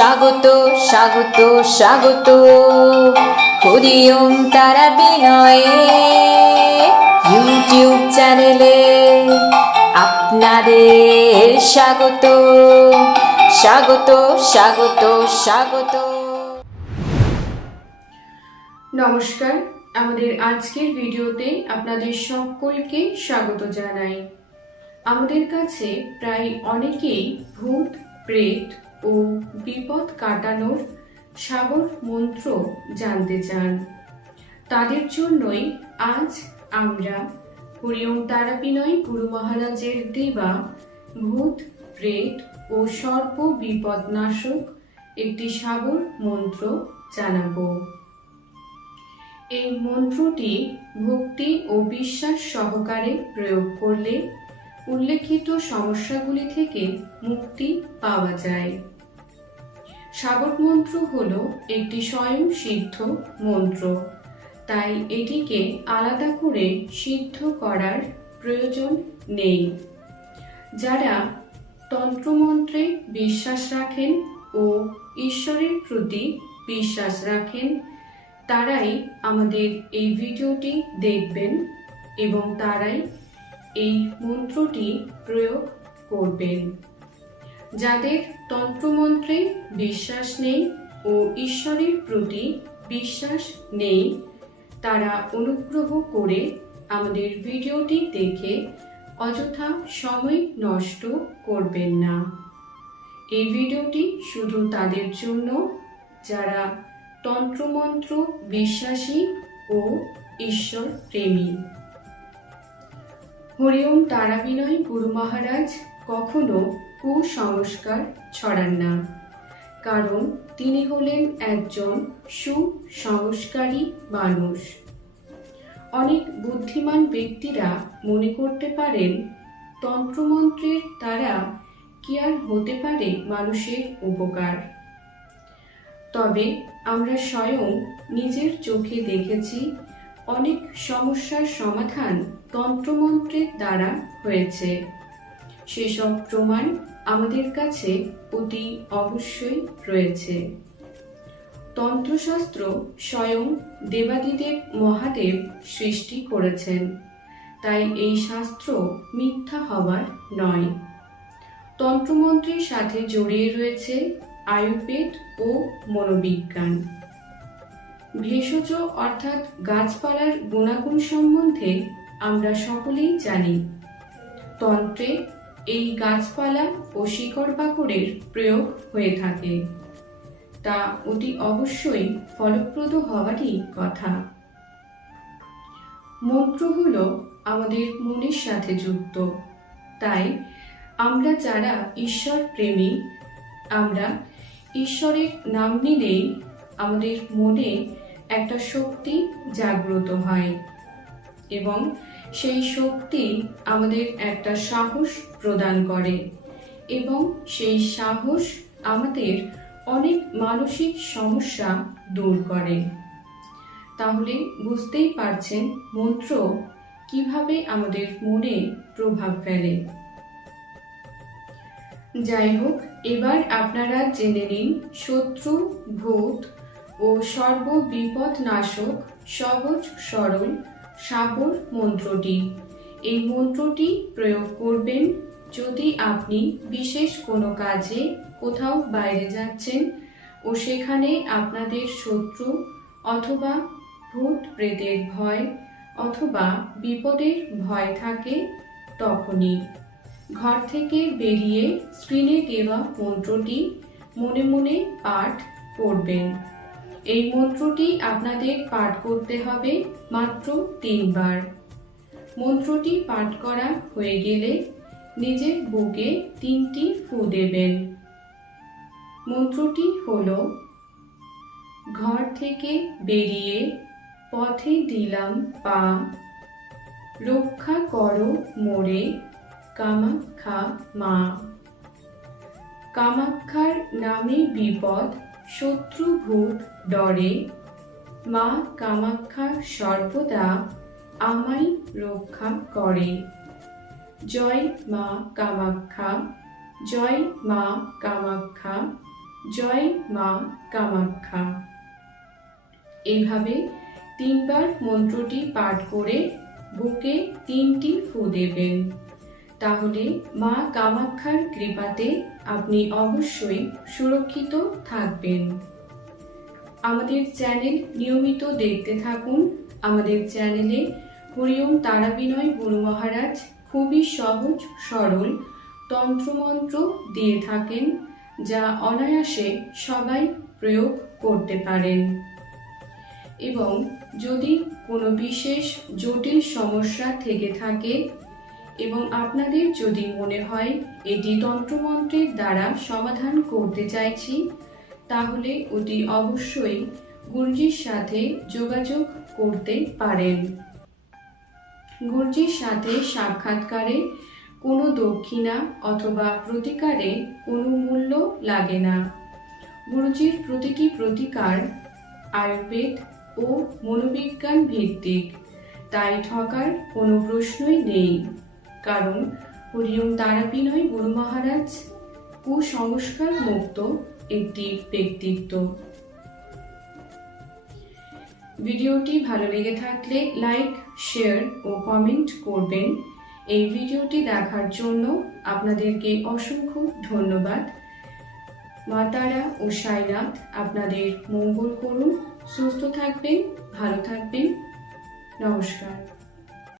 স্বাগত স্বাগত স্বাগত। হরিওম তারা বিনয়ে ইউটিউব চ্যানেলে আপনাদের স্বাগত। স্বাগত স্বাগত স্বাগত। নমস্কার, আমাদের আজকের ভিডিওতে আপনাদের সকলকে স্বাগত জানাই। আমাদের কাছে প্রায় অনেকেই ভূত, প্রেত ও বিপদ কাটানোর সাগর মন্ত্র জানতে চান। তাদের জন্যই আজ আমরা হরিওম তারাবিনয় গুরু মহারাজের দেবা, ভূত, প্রেত ও সর্প বিপদনাশক একটি সাগর মন্ত্র জানাব। এই মন্ত্রটি ভক্তি ও বিশ্বাস সহকারে প্রয়োগ করলে উল্লেখিত সমস্যাগুলি থেকে মুক্তি পাওয়া যায়। সাগর মন্ত্র হল একটি স্বয়ং সিদ্ধ মন্ত্র। তাই এটিকে আলাদা করে সিদ্ধ করার প্রয়োজন নেই। যারা তন্ত্রমন্ত্রে বিশ্বাস রাখেন ও ঈশ্বরের প্রতি বিশ্বাস রাখেন, তারাই আমাদের এই ভিডিওটি দেখবেন এবং তারাই এই মন্ত্রটি প্রয়োগ করবেন। যাদের তন্ত্রমন্ত্রে বিশ্বাস নেই ও ঈশ্বরের প্রতি বিশ্বাস নেই, তারা অনুগ্রহ করে আমাদের ভিডিওটি দেখে অযথা সময় নষ্ট করবেন না। এই ভিডিওটি শুধু তাদের জন্য, যারা তন্ত্রমন্ত্র বিশ্বাসী ও ঈশ্বর প্রেমী হরিওম তারাবিনয় গুরু মহারাজ, কখনো কুসংস্কার ছড়ান না। কারণ তিনি হলেন একজন সুসংস্কারী মানুষ। অনেক বুদ্ধিমান ব্যক্তিরা মনে করতে পারেন, তন্ত্রমন্ত্রের দ্বারা কি আর হতে পারে মানুষের উপকার। তবে আমরা স্বয়ং নিজের চোখে দেখেছি অনেক সমস্যার সমাধান তন্ত্রমন্ত্রের দ্বারা হয়েছে। সেসব প্রমাণ আমাদের কাছে অতি অবশ্যই রয়েছে। তন্ত্রশাস্ত্র স্বয়ং দেবাদিদেব মহাদেব সৃষ্টি করেছেন। তাই এই শাস্ত্র মিথ্যা হওয়ার নয়। তন্ত্রমন্ত্রের সাথে জড়িয়ে রয়েছে আয়ুর্বেদ ও মনোবিজ্ঞান। ভেষজ অর্থাৎ গাছপালার গুণাগুণ সম্বন্ধে আমরা সকলেই জানি। তন্ত্রে এই গাছপালা ও শিকড় বাকড়ের প্রয়োগ হয়ে থাকে। তা অতি অবশ্যই ফলপ্রদ হওয়ারই কথা। মন্ত্র হল আমাদের মনের সাথে যুক্ত। তাই আমরা যারা ঈশ্বর প্রেমী আমরা ঈশ্বরের নাম নিলেই আমাদের মনে একটা শক্তি জাগ্রত হয় এবং সেই শক্তি আমাদের একটা সাহস প্রদান করে এবং সেই সাহস আমাদের অনেক মানসিক সমস্যা দূর করে। তাহলে বুঝতেই পারছেন মন্ত্র কীভাবে আমাদের মনে প্রভাব ফেলে। যাই হোক, এবার আপনারা জেনে নিন শত্রু, ভূত ও সর্ব বিপদ নাশক সহজ সরল সাগর মন্ত্রটি। এই মন্ত্রটি প্রয়োগ করবেন যদি আপনি বিশেষ কোনো কাজে কোথাও বাইরে যাচ্ছেন ও সেখানে আপনাদের শত্রু অথবা ভূত প্রেতের ভয় অথবা বিপদের ভয় থাকে তখনই। ঘর থেকে বেরিয়ে স্ক্রিনে দেওয়া মন্ত্রটি মনে মনে পাঠ করবেন। এই মন্ত্রটি আপনাদের পাঠ করতে হবে মাত্র তিনবার। মন্ত্রটি পাঠ করা হয়ে গেলে নিজের বুকে তিনটি ফু দেবেন। মন্ত্রটি হল, ঘর থেকে বেরিয়ে পথে দিলাম পা। রক্ষা করো মোরে কামাক্ষা মা। কামাক্ষার নামে বিপদ শত্রু ভূত ডরে, মা কামাক্ষা সর্বদা আমায় রক্ষা করে। জয় মা কামাক্ষা জয় মা কামাক্ষা জয় মা কামাখ্যা। এভাবে তিনবার মন্ত্রটি পাঠ করে বুকে তিনটি ফু দেবেন। তাহলে মা কামাখ্যার কৃপাতে আপনি অবশ্যই সুরক্ষিত থাকবেন। আমাদের চ্যানেল নিয়মিত দেখতে থাকুন। আমাদের চ্যানেলে হরিওম তারাবিনয় গুরু মহারাজ খুবই সহজ, সরল তন্ত্রমন্ত্র দিয়ে থাকেন, যা অনায়াসে সবাই প্রয়োগ করতে পারেন। এবং যদি কোনো বিশেষ জটিল সমস্যা থেকে থাকে এবং আপনাদের যদি মনে হয় এটি তন্ত্রমন্ত্রের দ্বারা সমাধান করতে চাইছি, তাহলে অতি অবশ্যই গুরুজির সাথে যোগাযোগ করতে পারেন। গুরুজির সাথে সাক্ষাৎকারে কোনো দক্ষিণা অথবা প্রতিকারে কোনো মূল্য লাগে না। গুরুজির প্রতিটি প্রতিকার আয়ুর্বেদ ও মনোবিজ্ঞান ভিত্তিক, তাই ঠকার কোনো প্রশ্নই নেই। কারণ হরিওম তারাবিনয় গুরু মহারাজ কুসংস্কার মুক্ত একটি ব্যক্তিত্ব। ভিডিওটি ভালো লেগে থাকলে লাইক, শেয়ার ও কমেন্ট করবেন। এই ভিডিওটি দেখার জন্য আপনাদেরকে অসংখ্য ধন্যবাদ। মা তারা ও সাইনাথ আপনাদের মঙ্গল করুন, সুস্থ থাকবেন, ভালো থাকবেন। নমস্কার।